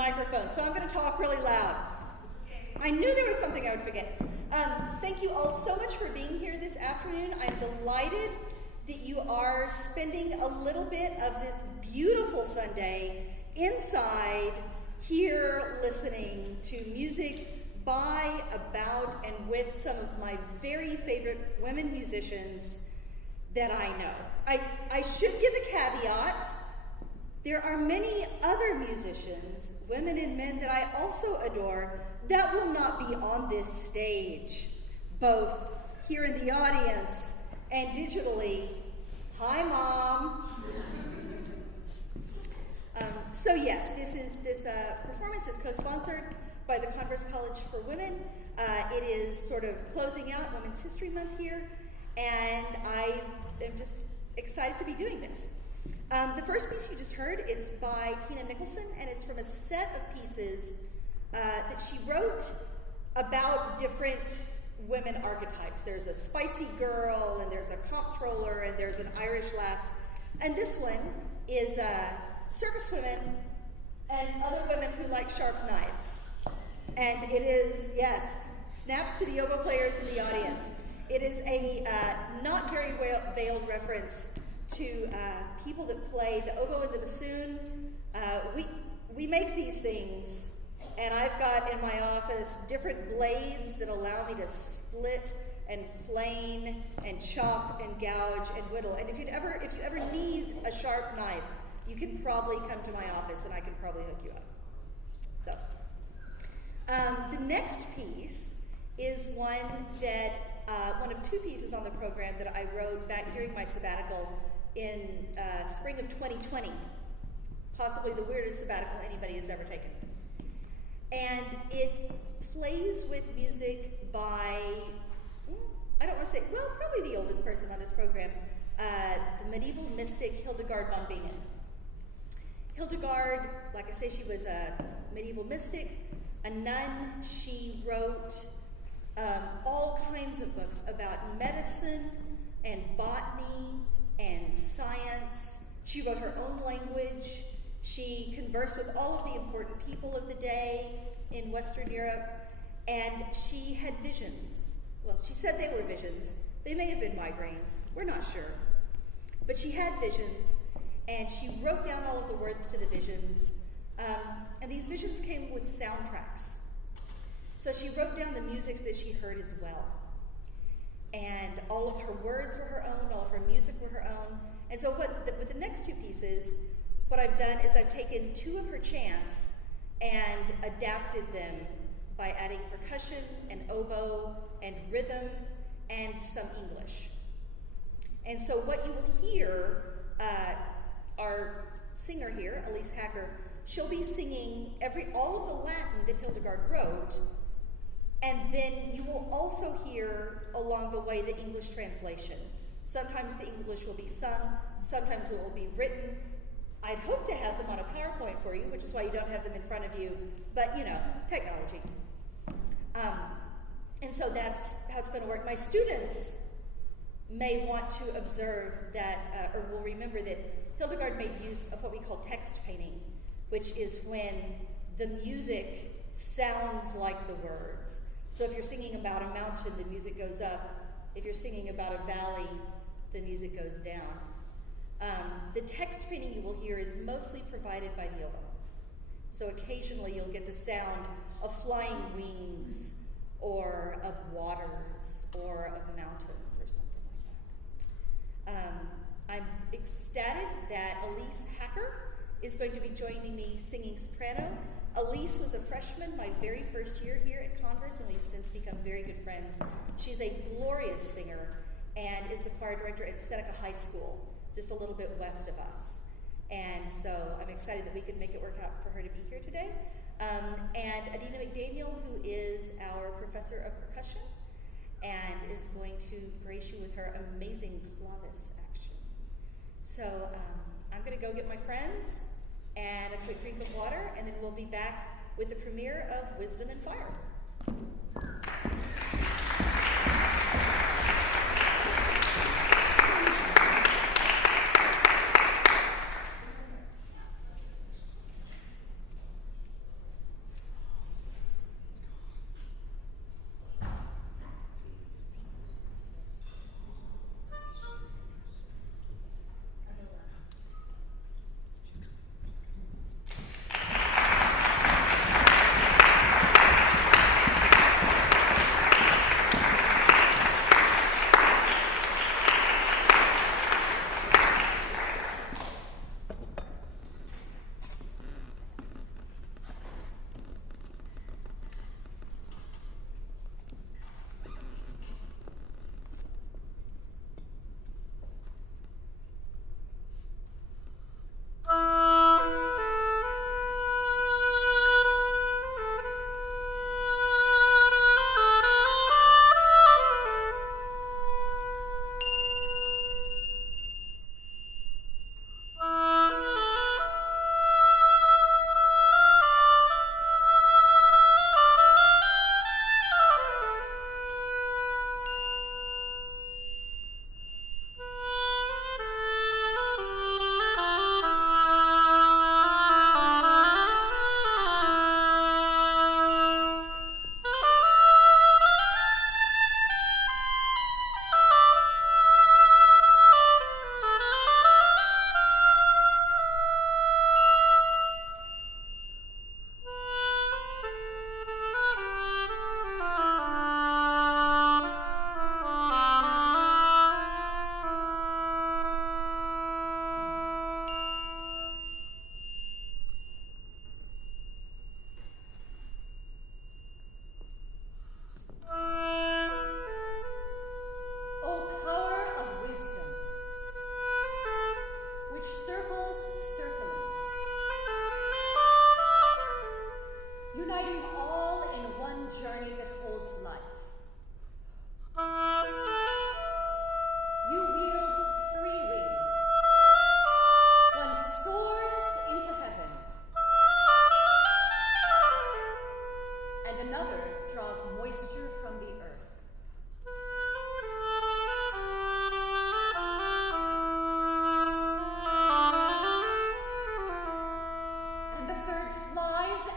microphone, so I'm going to talk really loud. I knew there was something I would forget. Thank you all so much for being here this afternoon. I'm delighted that you are spending a little bit of this beautiful Sunday inside here listening to music by, about, and with some of my very favorite women musicians that I know. I should give a caveat. There are many other musicians, women and men, that I also adore that will not be on this stage, both here in the audience and digitally. Hi, Mom. So yes, this performance is co-sponsored by the Converse College for Women. It is sort of closing out Women's History Month here, and I am just excited to be doing this. The first piece you just heard, it's by Keena Nicholson, and it's from a set of pieces that she wrote about different women archetypes. There's a spicy girl, and there's a comptroller, and there's an Irish lass. And this one is circus women and other women who like sharp knives. And it is, yes, snaps to the oboe players in the audience. It is a not very veiled reference to people that play the oboe and the bassoon. We make these things, and I've got in my office different blades that allow me to split and plane and chop and gouge and whittle. And if you ever need a sharp knife, you can probably come to my office and I can probably hook you up. So, the next piece is one of two pieces on the program that I wrote back during my sabbatical in spring of 2020, possibly the weirdest sabbatical anybody has ever taken. And it plays with music by, I don't want to say, well, probably the oldest person on this program, the medieval mystic Hildegard von Bingen. Hildegard, like I say, she was a medieval mystic, a nun. She wrote all kinds of books about medicine and botany and science. She wrote her own language. She conversed with all of the important people of the day in Western Europe, and she had visions. Well, she said they were visions. They may have been migraines. We're not sure. But she had visions, and she wrote down all of the words to the visions, and these visions came with soundtracks. So she wrote down the music that she heard as well. And all of her words were her own, all of her music were her own. And so with the next two pieces, what I've done is I've taken two of her chants and adapted them by adding percussion and oboe and rhythm and some English. And so what you will hear, our singer here, Allyss Haecker, she'll be singing all of the Latin that Hildegard wrote, and then you will also hear along the way the English translation. Sometimes the English will be sung, sometimes it will be written. I'd hope to have them on a PowerPoint for you, which is why you don't have them in front of you, but technology. And so that's how it's going to work. My students may want to observe that, or will remember that Hildegard made use of what we call text painting, which is when the music sounds like the words. So if you're singing about a mountain, the music goes up. If you're singing about a valley, the music goes down. The text painting you will hear is mostly provided by the oboe. So occasionally you'll get the sound of flying wings, or of waters, or of mountains, or something like that. I'm ecstatic that Allyss Haecker is going to be joining me singing soprano. Allyss was a freshman my very first year here at Converse, and we've since become very good friends. She's a glorious singer and is the choir director at Seneca High School, just a little bit west of us. And so I'm excited that we could make it work out for her to be here today. And Adina McDaniel, who is our professor of percussion, and is going to grace you with her amazing clavis action. So I'm going to go get my friends and a quick drink of water, and then we'll be back with the premiere of Wisdom and Fire.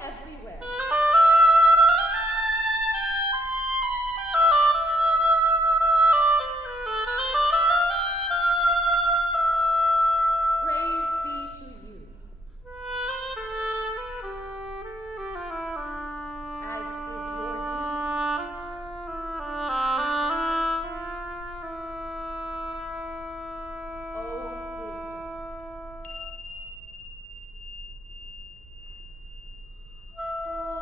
everywhere. Praise be to you. As is your due. O wisdom. O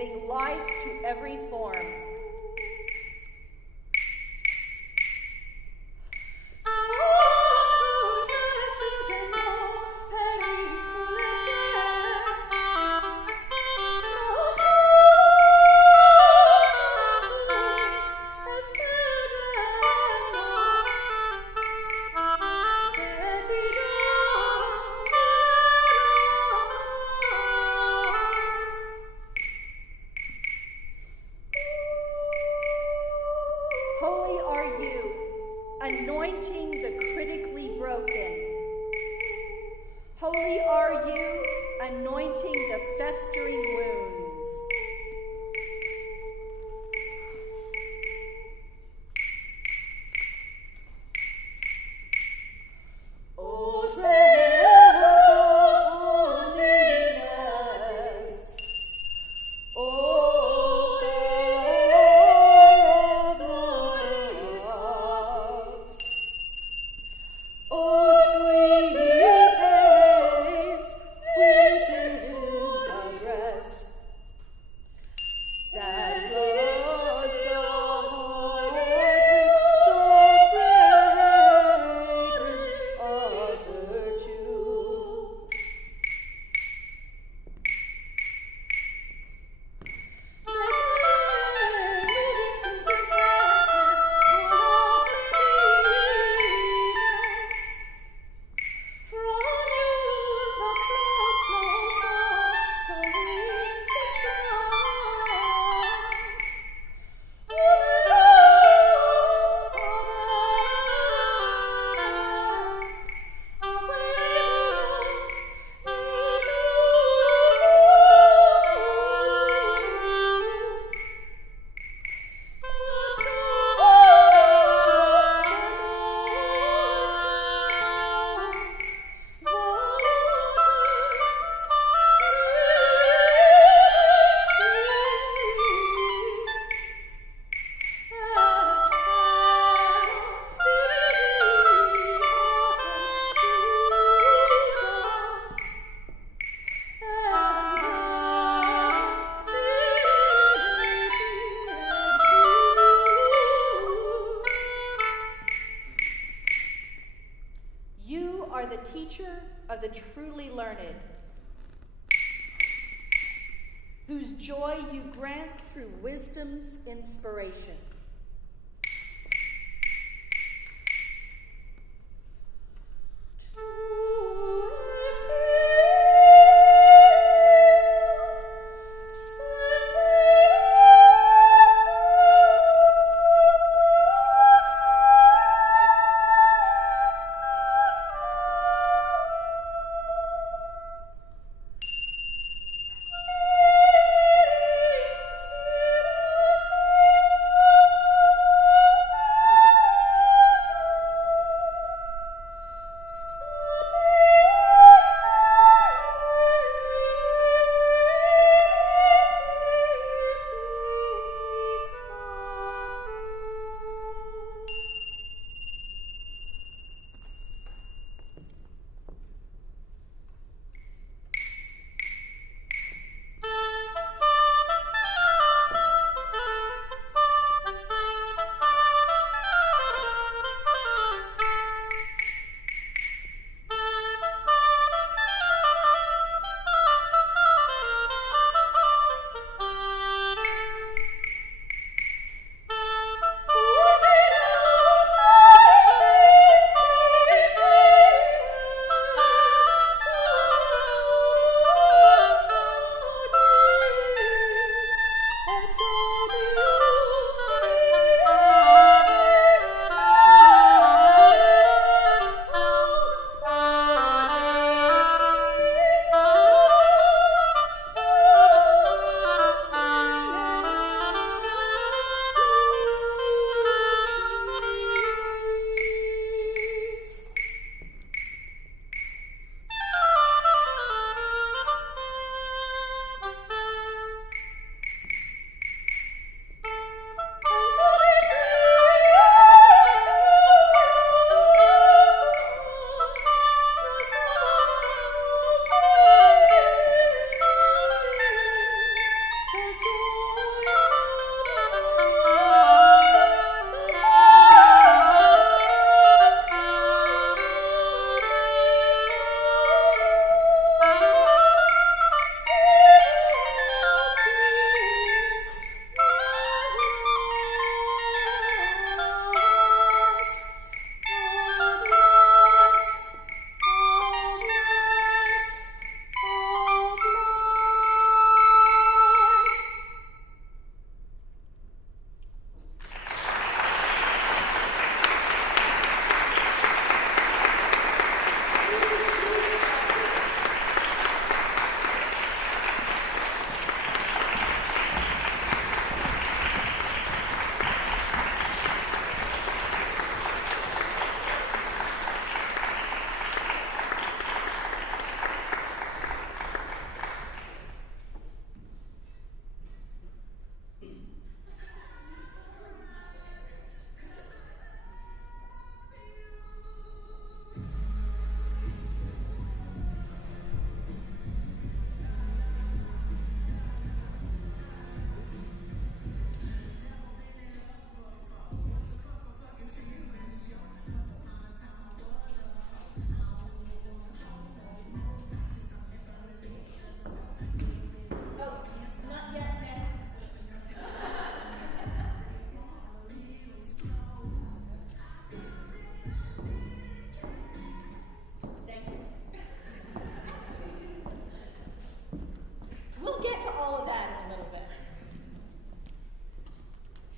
giving life to every form. Holy are you, anointing the critically broken. Holy are you, anointing the festering wounds. Are the teacher of the truly learned, whose joy you grant through wisdom's inspiration.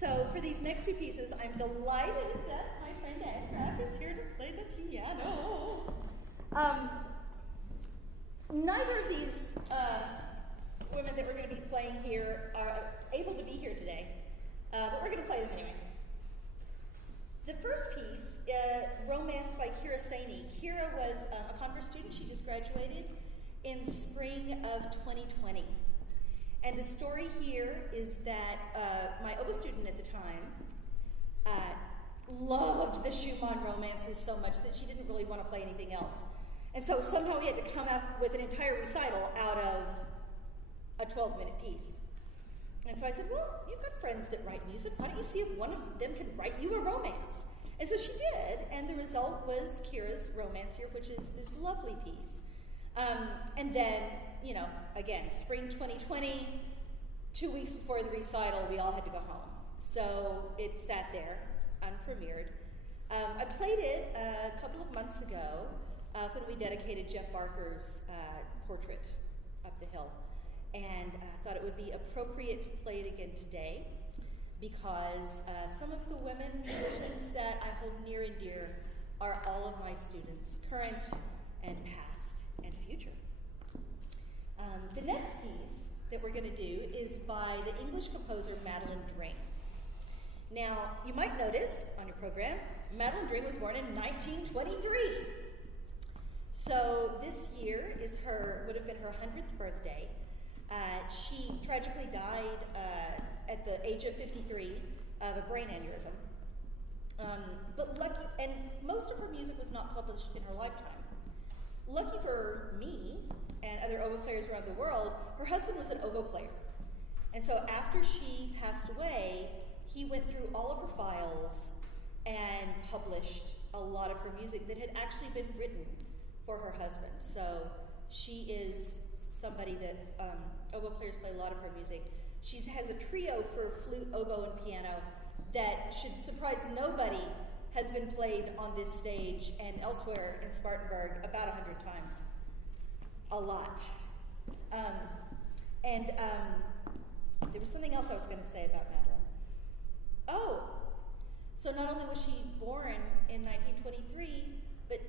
So for these next two pieces, I'm delighted that my friend Anne Graff is here to play the piano. Neither of these women that we're going to be playing here are able to be here today, but we're going to play them anyway. The first piece, Romance by Kira Saini. Kira was a Converse student. She just graduated in spring of 2020. And the story here is that my oboe student at the time loved the Schumann romances so much that she didn't really want to play anything else. And so somehow we had to come up with an entire recital out of a 12-minute piece. And so I said, well, you've got friends that write music. Why don't you see if one of them can write you a romance? And so she did, and the result was Kira's Romance here, which is this lovely piece. And then, you know, again, spring 2020, 2 weeks before the recital, we all had to go home. So it sat there, unpremiered. I played it a couple of months ago when we dedicated Jeff Barker's portrait up the hill. And I thought it would be appropriate to play it again today because some of the women musicians that I hold near and dear are all of my students, current and past and future. The next piece that we're going to do is by the English composer Madeline Dring. Now, you might notice on your program, Madeline Dring was born in 1923. So this year would have been her 100th birthday. She tragically died at the age of 53 of a brain aneurysm. But lucky, and most of her music was not published in her lifetime. Lucky for me and other oboe players around the world, her husband was an oboe player. And so after she passed away, he went through all of her files and published a lot of her music that had actually been written for her husband. So she is somebody that oboe players play a lot of her music. She has a trio for flute, oboe, and piano that should surprise nobody has been played on this stage and elsewhere in Spartanburg about 100 times. A lot. There was something else I was going to say about Madeline. Oh, so not only was she born in 1923, but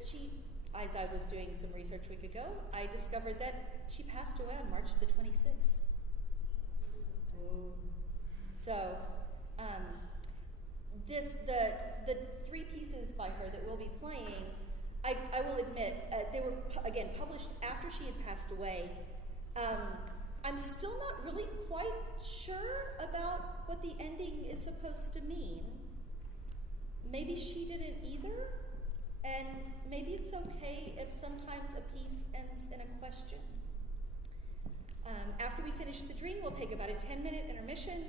as I was doing some research a week ago, I discovered that she passed away on March the 26th. So, the three pieces by her that we'll be playing, I will admit, they were, again, published after she had passed away. I'm still not really quite sure about what the ending is supposed to mean. Maybe she didn't either, and maybe it's okay if sometimes a piece ends in a question. After we finish the dream, we'll take about a 10-minute intermission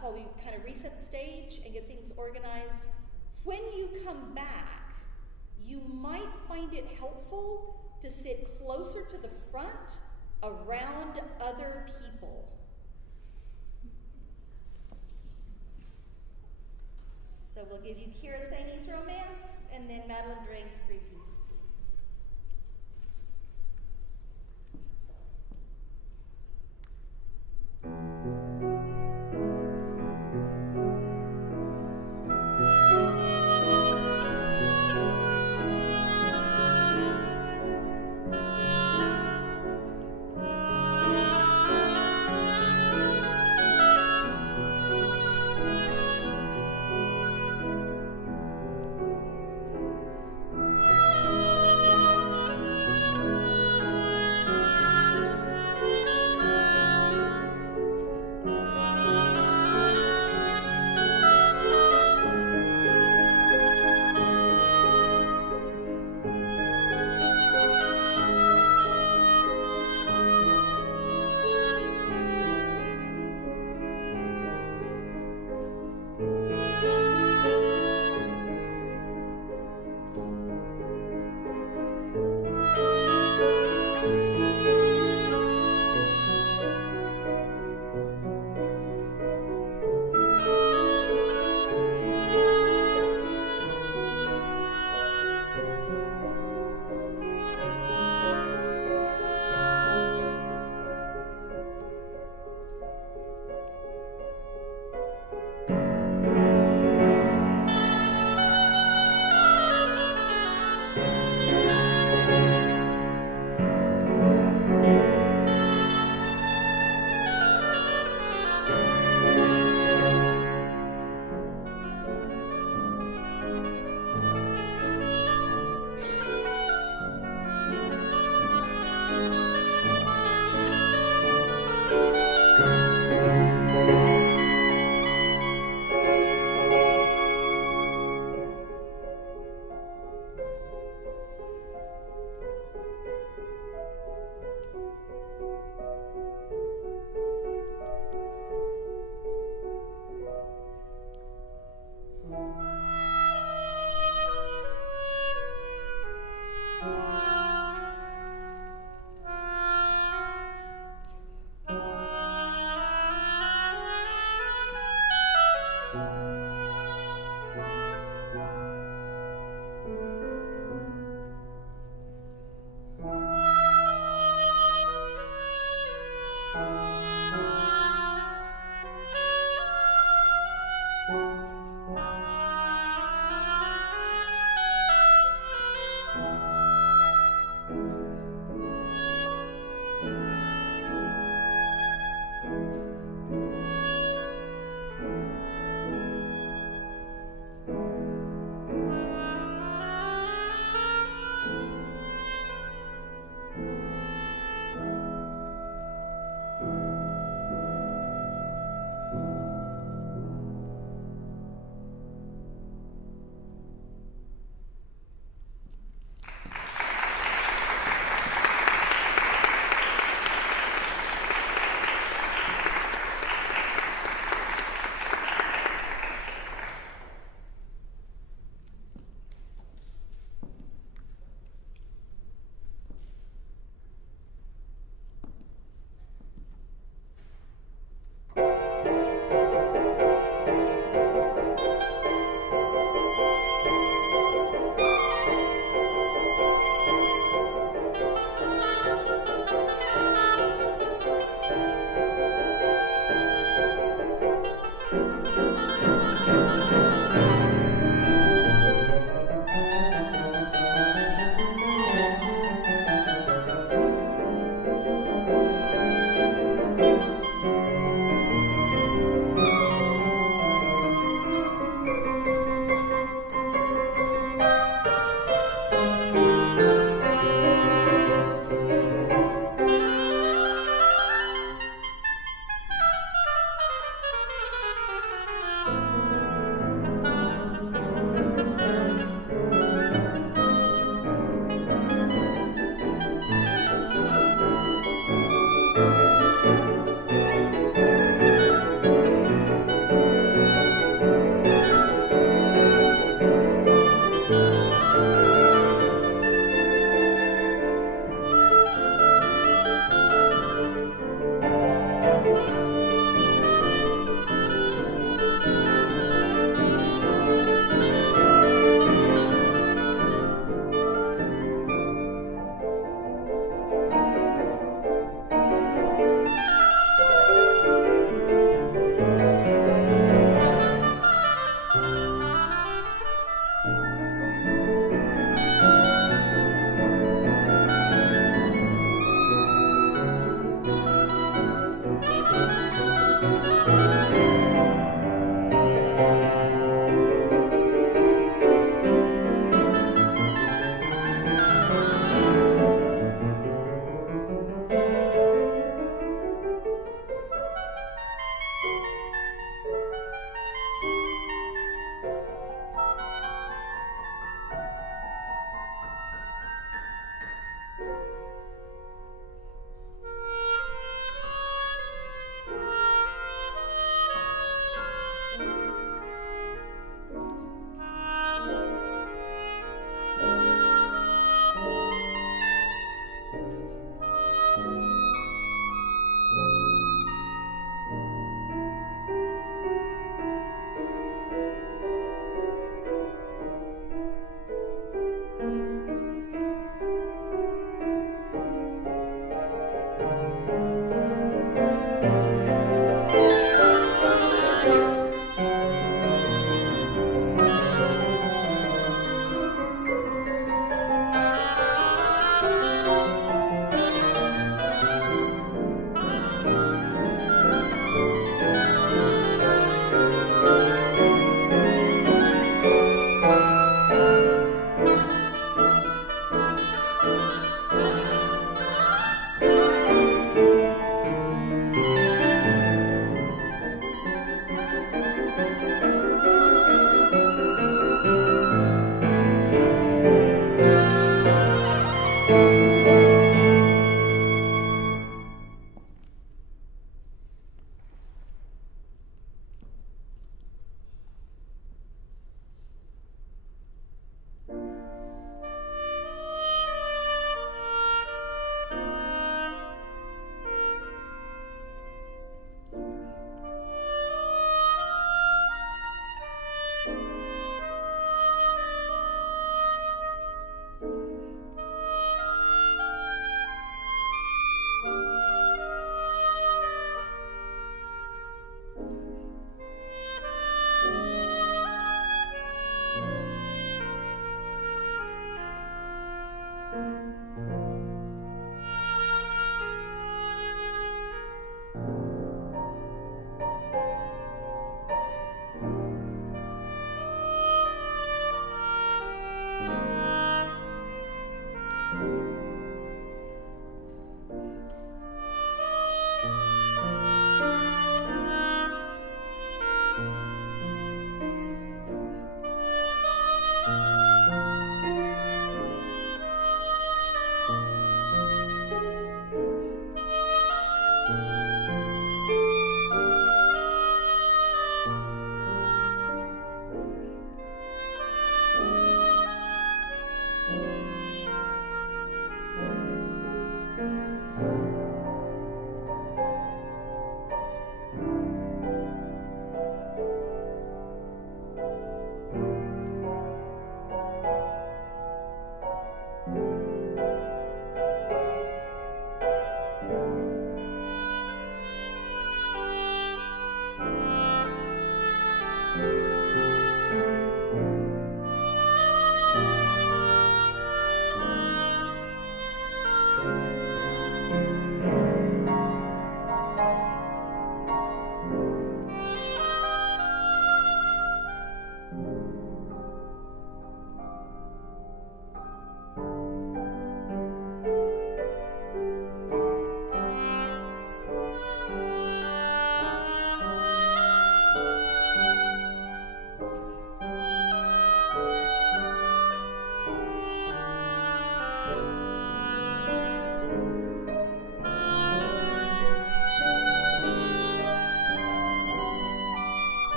while we kind of reset the stage and get things organized. When you come back, you might find it helpful to sit closer to the front around other people. So we'll give you Kira Saini's Romance and then Madeline Dring's three-piece suite.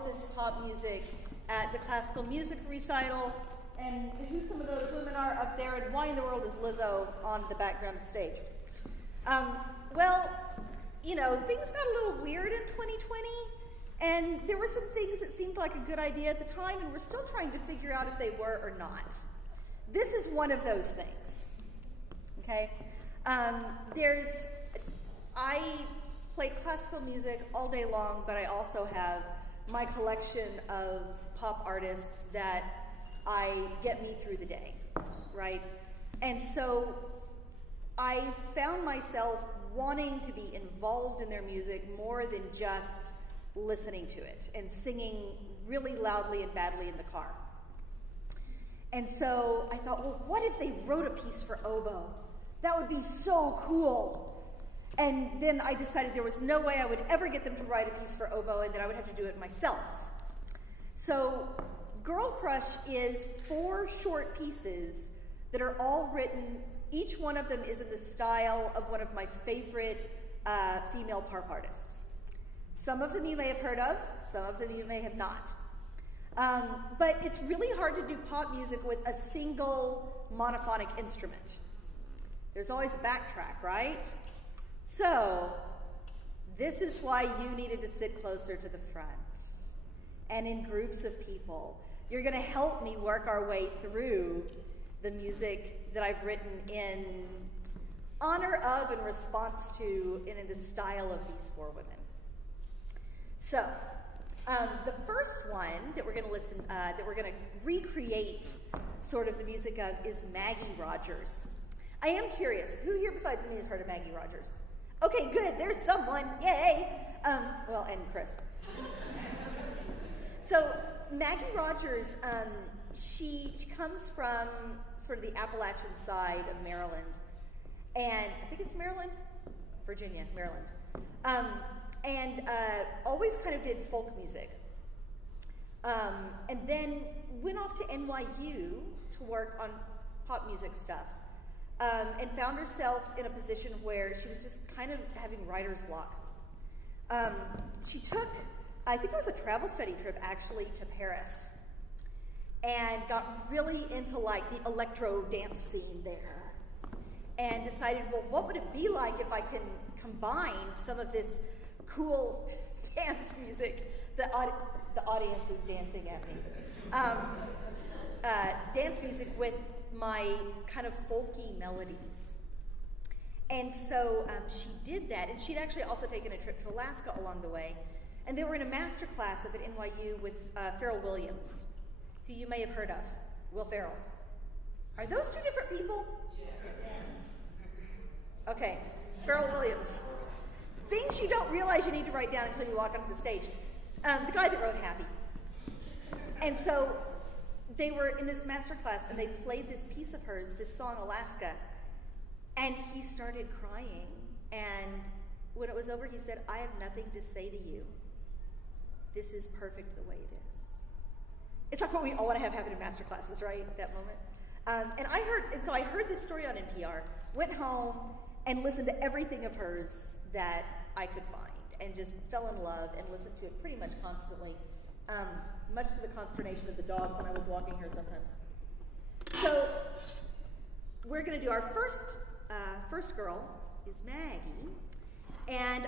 of this pop music at the classical music recital. And who some of those women are up there, and why in the world is Lizzo on the background of the stage? Well, you know, things got a little weird in 2020, and there were some things that seemed like a good idea at the time, and we're still trying to figure out if they were or not. This is one of those things, okay? I play classical music all day long, but I also have my collection of pop artists that get me through the day, right? And so I found myself wanting to be involved in their music more than just listening to it and singing really loudly and badly in the car. And so I thought, well, what if they wrote a piece for oboe? That would be so cool. And then I decided there was no way I would ever get them to write a piece for oboe, and that I would have to do it myself. So Girl Crush is 4 short pieces that are all written. Each one of them is in the style of one of my favorite female pop artists. Some of them you may have heard of, some of them you may have not. But it's really hard to do pop music with a single monophonic instrument. There's always a backtrack, right? So this is why you needed to sit closer to the front and in groups of people. You're going to help me work our way through the music that I've written in honor of and response to and in the style of these 4 women. So, the first one that we're going to that we're going to recreate sort of the music of is Maggie Rogers. I am curious, who here besides me has heard of Maggie Rogers? Okay, good, there's someone, yay! Well, and Chris. So, Maggie Rogers, she comes from sort of the Appalachian side of Maryland, and I think it's Maryland? Virginia, Maryland. And always kind of did folk music. And then went off to NYU to work on pop music stuff. And found herself in a position where she was just kind of having writer's block. She took, I think it was a travel study trip actually, to Paris, and got really into like the electro dance scene there, and decided, well, what would it be like if I can combine some of this cool dance music? The audience is dancing at me. Dance music with my kind of folky melodies. And so she did that, and she'd actually also taken a trip to Alaska along the way, and they were in a master class up at NYU with Pharrell Williams, who you may have heard of, Will Ferrell. Are those 2 different people? Yes. Okay, Pharrell Williams. Things you don't realize you need to write down until you walk onto the stage. The guy that wrote Happy. And so they were in this master class, and they played this piece of hers, this song, Alaska, and he started crying, and when it was over, he said, I have nothing to say to you. This is perfect the way it is. It's like what we all want to have happen in master classes, right, at that moment? So I heard this story on NPR, went home, and listened to everything of hers that I could find, and just fell in love and listened to it pretty much constantly, much to the consternation of the dog when I was walking her sometimes. So we're going to do our first girl is Maggie, and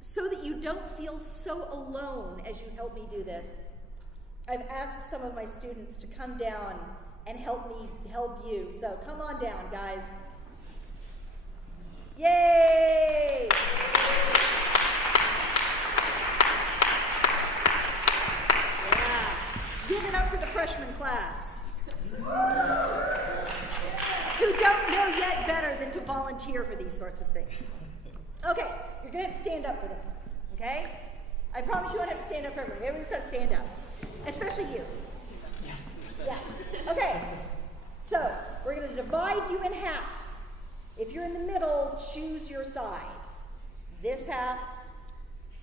so that you don't feel so alone as you help me do this, I've asked some of my students to come down and help me help you. So come on down, guys. Yay! Yeah. Give it up for the freshman class, who don't know yet better than to volunteer for these sorts of things. Okay, you're going to have to stand up for this one, okay? I promise you won't have to stand up for everybody. Everybody's got to stand up, especially you. Yeah. Okay, so we're going to divide you in half. If you're in the middle, choose your side. This half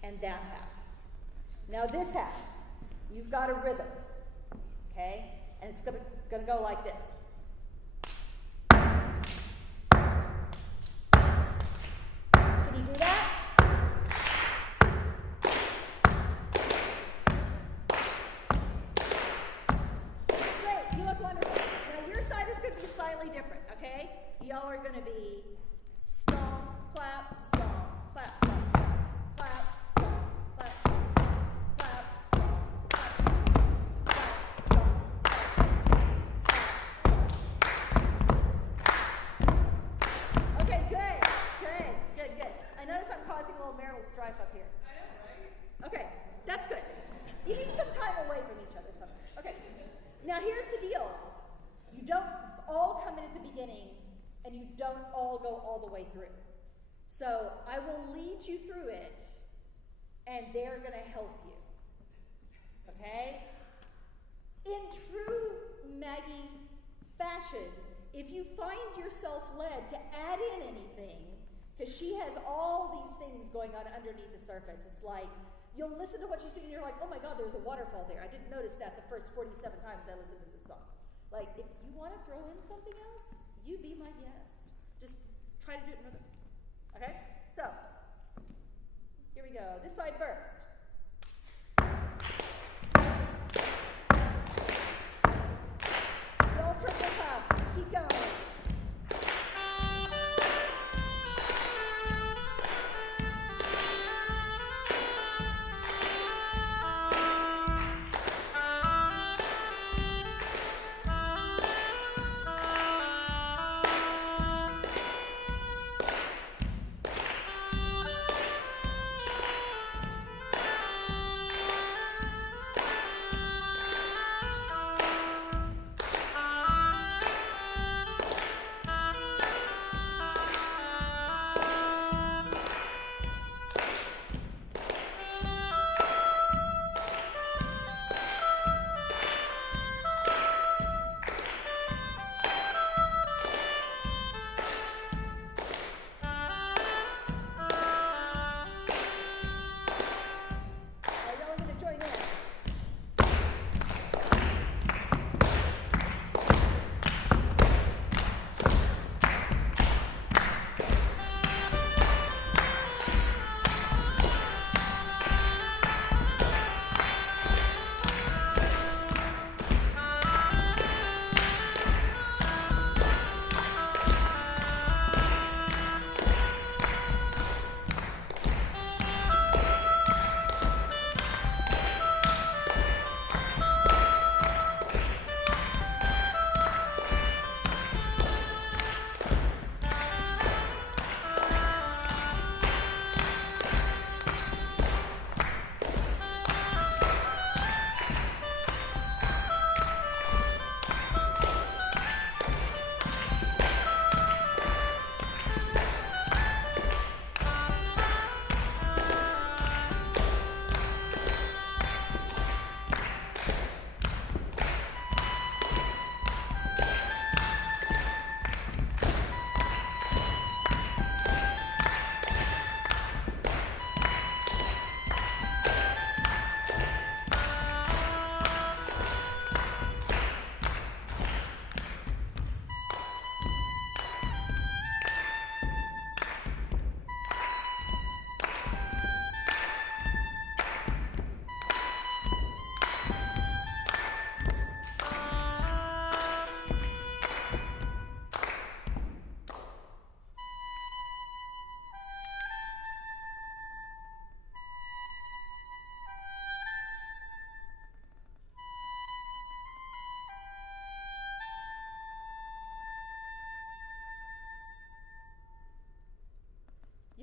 and that half. Now this half, you've got a rhythm, okay? And it's going to go like this. Can you do that? time away from each other sometimes. Okay, now here's the deal. You don't all come in at the beginning, and you don't all go all the way through. So I will lead you through it, and they're going to help you. Okay? In true Maggie fashion, if you find yourself led to add in anything, because she has all these things going on underneath the surface, it's like, you'll listen to what she's doing, and you're like, oh my God, there was a waterfall there. I didn't notice that the first 47 times I listened to this song. Like, if you want to throw in something else, you be my guest. Just try to do it another. Okay? So, here we go. This side first. Y'all circle top. Keep going.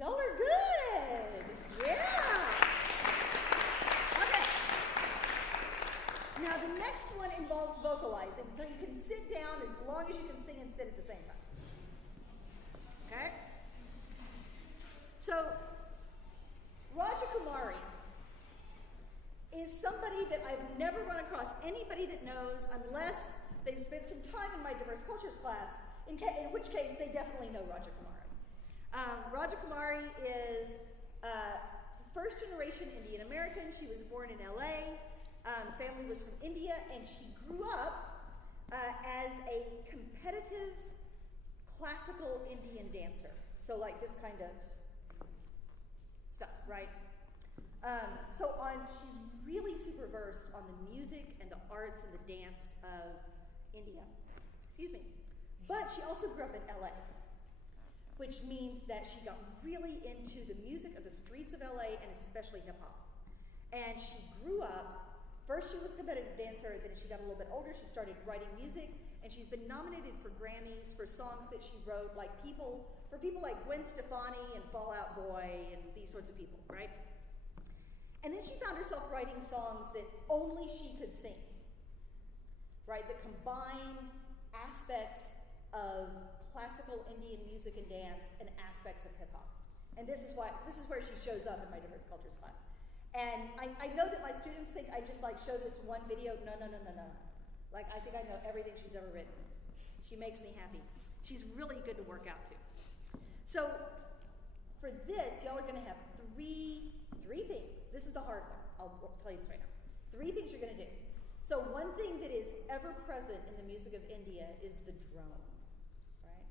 Y'all are good. Yeah. Okay. Now the next one involves vocalizing, so you can sit down as long as you can sing and sit at the same time. Okay? So, Raja Kumari is somebody that I've never run across anybody that knows unless they've spent some time in my diverse cultures class, in which case they definitely know Raja Kumari. Raja Kumari is first generation Indian American. She was born in LA. Family was from India, and she grew up as a competitive classical Indian dancer. So like this kind of stuff, right? She's really super versed on the music and the arts and the dance of India. Excuse me. But she also grew up in LA, which means that she got really into the music of the streets of LA and especially hip hop. And she grew up, first she was a competitive dancer, then as she got a little bit older, she started writing music, and she's been nominated for Grammys for songs that she wrote, like for people like Gwen Stefani and Fall Out Boy and these sorts of people, right? And then she found herself writing songs that only she could sing, right? That combined aspects of classical Indian music and dance and aspects of hip hop. And this is where she shows up in my diverse cultures class. And I know that my students think I just like show this one video. No. Like, I think I know everything she's ever written. She makes me happy. She's really good to work out to. So for this, y'all are gonna have three things. This is the hard one. I'll tell you this right now. 3 things you're gonna do. So one thing that is ever present in the music of India is the drum, right?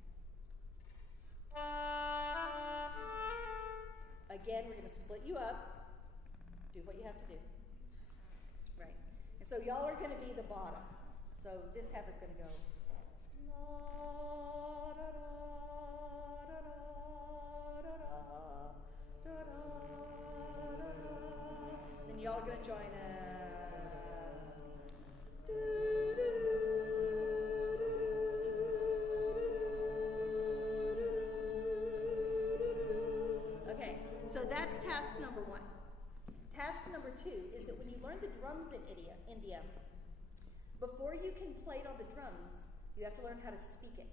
Again, we're gonna split you up. Do what you have to do. Right. And so y'all are gonna be the bottom. So this half is gonna go. La, da, da, da, da, da, da, da, da. Then y'all are gonna join Okay, so that's task number 1. Task number 2 is that when you learn the drums in India, before you can play it on the drums, you have to learn how to speak it.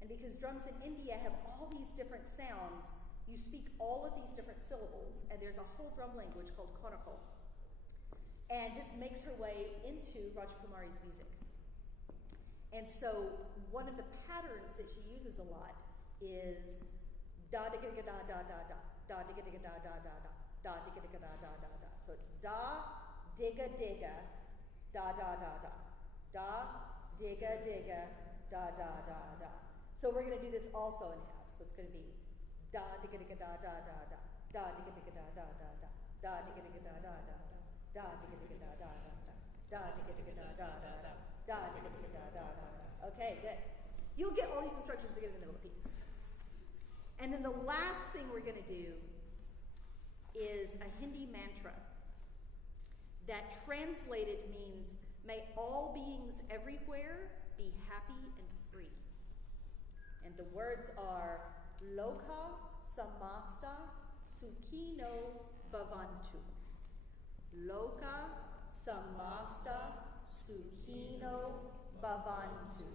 And because drums in India have all these different sounds, you speak all of these different syllables, and there's a whole drum language called Konakal. And this makes her way into Rajakumari's music. And so one of the patterns that she uses a lot is da digga digga da da da da, da digga digga da da da da, da digga digga da da da da. So it's da digga digga da da da da, da digga digga da da da da. So we're going to do this also in half. So it's going to be da digga digga da da da da, da digga digga da da da da, da digga digga da da da da, da digga digga da da da da, da digga digga da da da da, da digga digga da da da da. Okay, good. You'll get all these instructions again in the middle of the piece. And then the last thing we're going to do is a Hindi mantra that translated means, may all beings everywhere be happy and free. And the words are, Loka samasta sukhino bhavantu. Loka samasta sukhino bhavantu.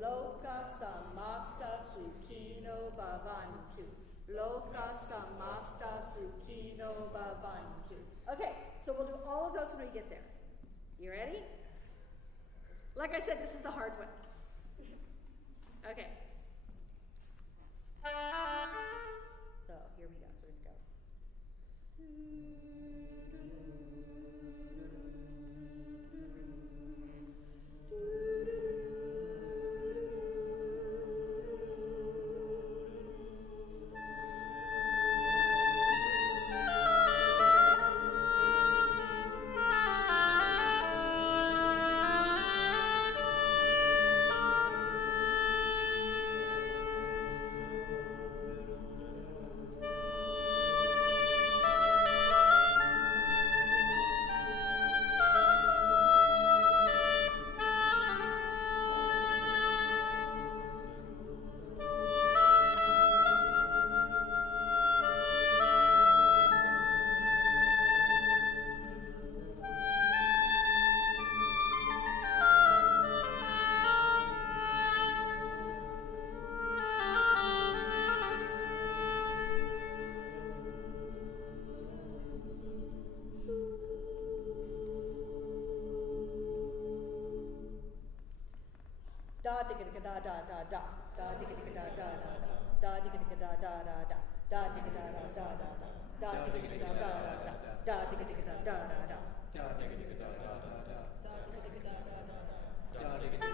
Loka samasta sukhino bhavantu. Loka samasta sukhino bhavantu. Okay, so we'll do all of those when we get there. You ready? Like I said, this is the hard one. Okay. So here we go. So we're going to go. Da digga digga da da da da, da digga digga da da da da, da digga digga da da da da, da digga da da da da da, da digga digga da da da da, da digga digga da da da da, da digga digga da da da da, da digga digga da da da da, da digga digga da da da da.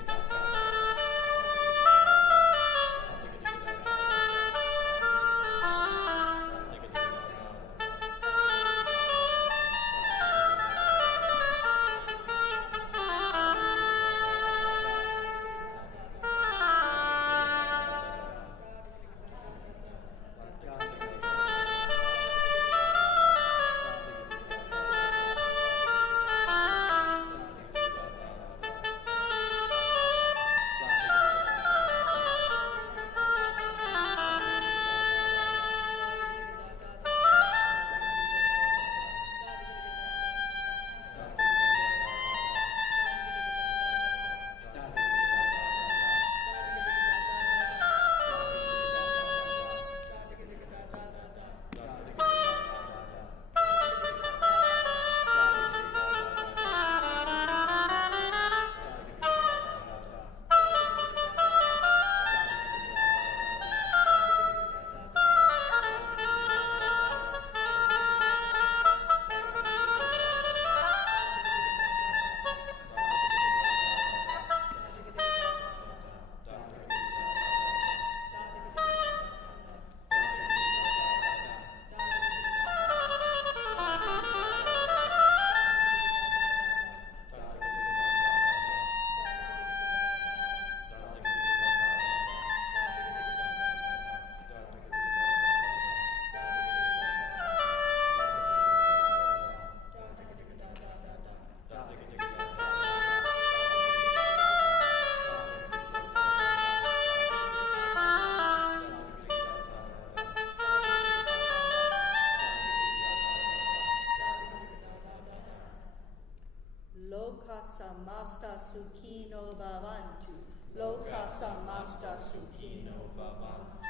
Loka samasta sukhino bhavantu. Loka samasta sukhino bhavantu.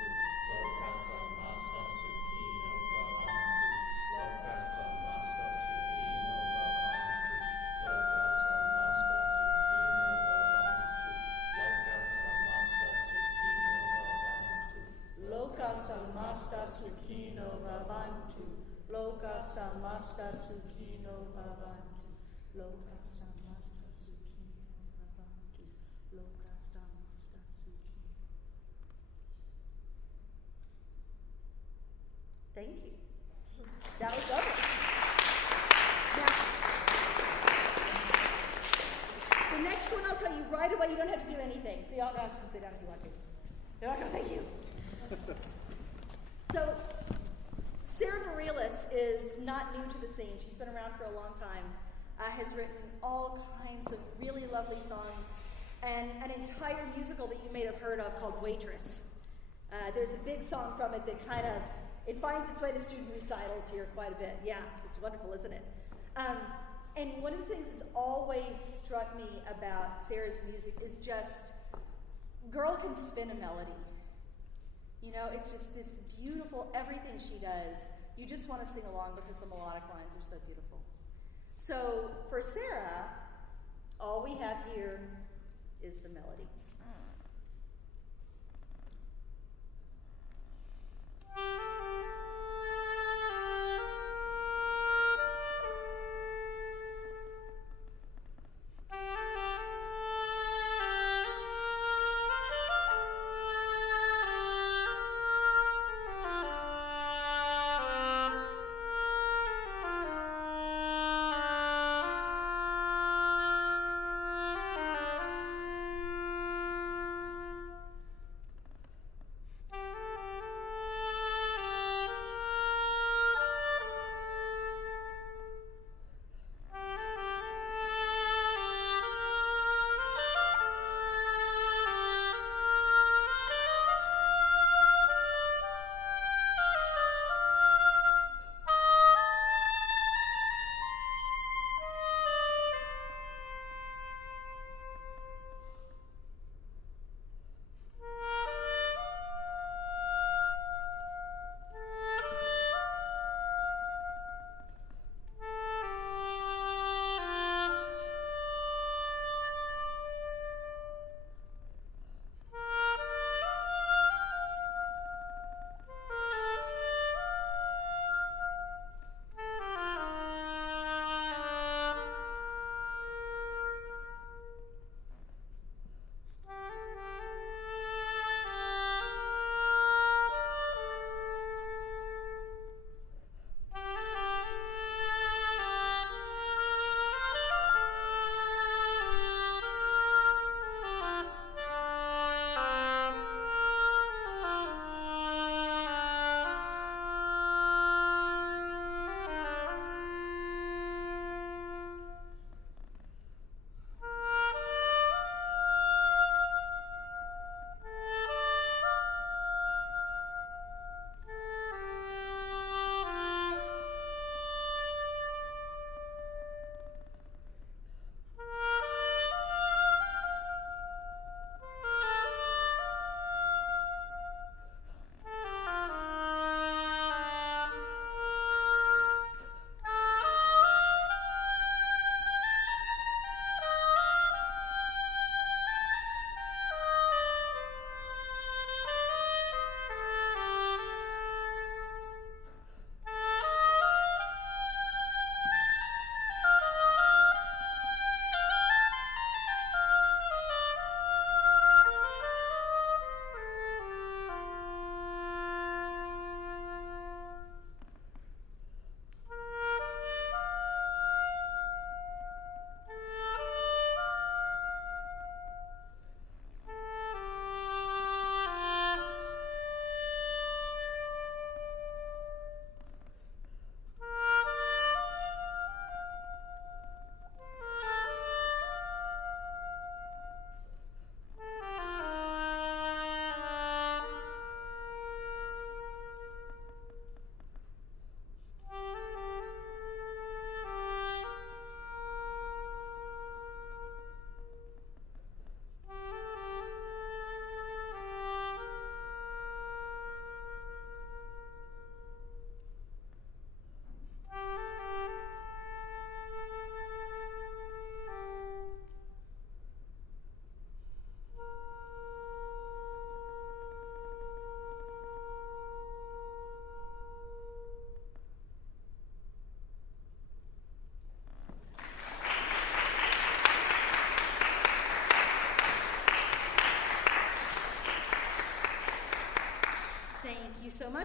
Loka samasta sukhino bhavantu. Loka samasta sukhino bhavantu. Loka samasta sukhino bhavantu. Loka samasta sukhino bhavantu. Loka samasta sukhino bhavantu. Loka samasta sukhino bhavantu. Loka samasta sukhino. Thank you. That was lovely. Now, the next one I'll tell you right away, you don't have to do anything. So y'all guys can sit down if you want to. They're like, oh, thank you. So, Sarah Bareilles is not new to the scene. She's been around for a long time, has written all kinds of really lovely songs, and an entire musical that you may have heard of called Waitress. There's a big song from it that it finds its way to student recitals here quite a bit. Yeah, it's wonderful, isn't it? And one of the things that's always struck me about Sarah's music is just, girl can spin a melody. You know, it's just this beautiful, everything she does, you just want to sing along because the melodic lines are so beautiful. So for Sarah, all we have here is the melody.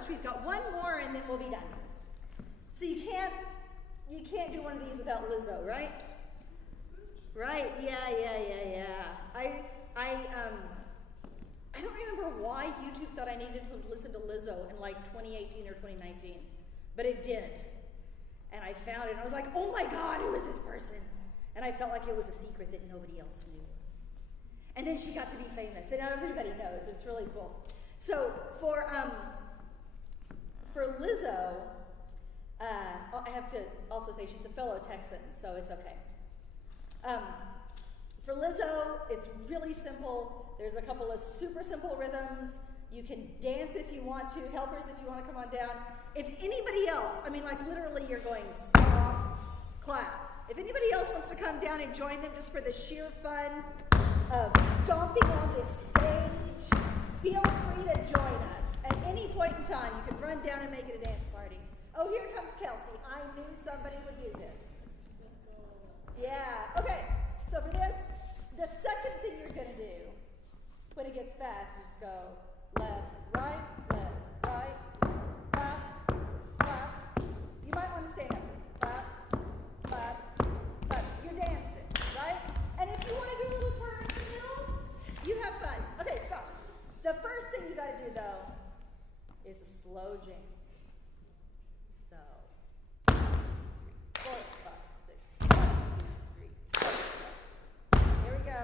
much. We've got one more, and then we'll be done. So you can't do one of these without Lizzo, right? Right? Yeah. I don't remember why YouTube thought I needed to listen to Lizzo in like 2018 or 2019, but it did. And I found it, and I was like, oh my God, who is this person? And I felt like it was a secret that nobody else knew. And then she got to be famous, and now everybody knows. It's really cool. So for Lizzo, I have to also say she's a fellow Texan, so it's okay. For Lizzo, it's really simple. There's a couple of super simple rhythms. You can dance if you want to. Helpers, if you want to come on down. If anybody else, I mean, like literally you're going stomp, clap. If anybody else wants to come down and join them just for the sheer fun of stomping on this stage, feel free to join us. At any point in time, you can run down and make it a dance party. Oh, here comes Kelsey. I knew somebody would do this. Let's go. Yeah, okay. So for this, the second thing you're going to do, when it gets fast, you just go left, right, clap, clap. You might want to stand up, please. Clap, clap, clap. You're dancing, right? And if you want to do a little turn in the middle, you have fun. Okay, stop. The first thing you got to do, though, is a slow jam. So, 4, 5, 6, 1, 2, 3, 4. Here we go.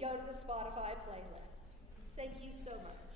Go to the Spotify playlist. Thank you so much.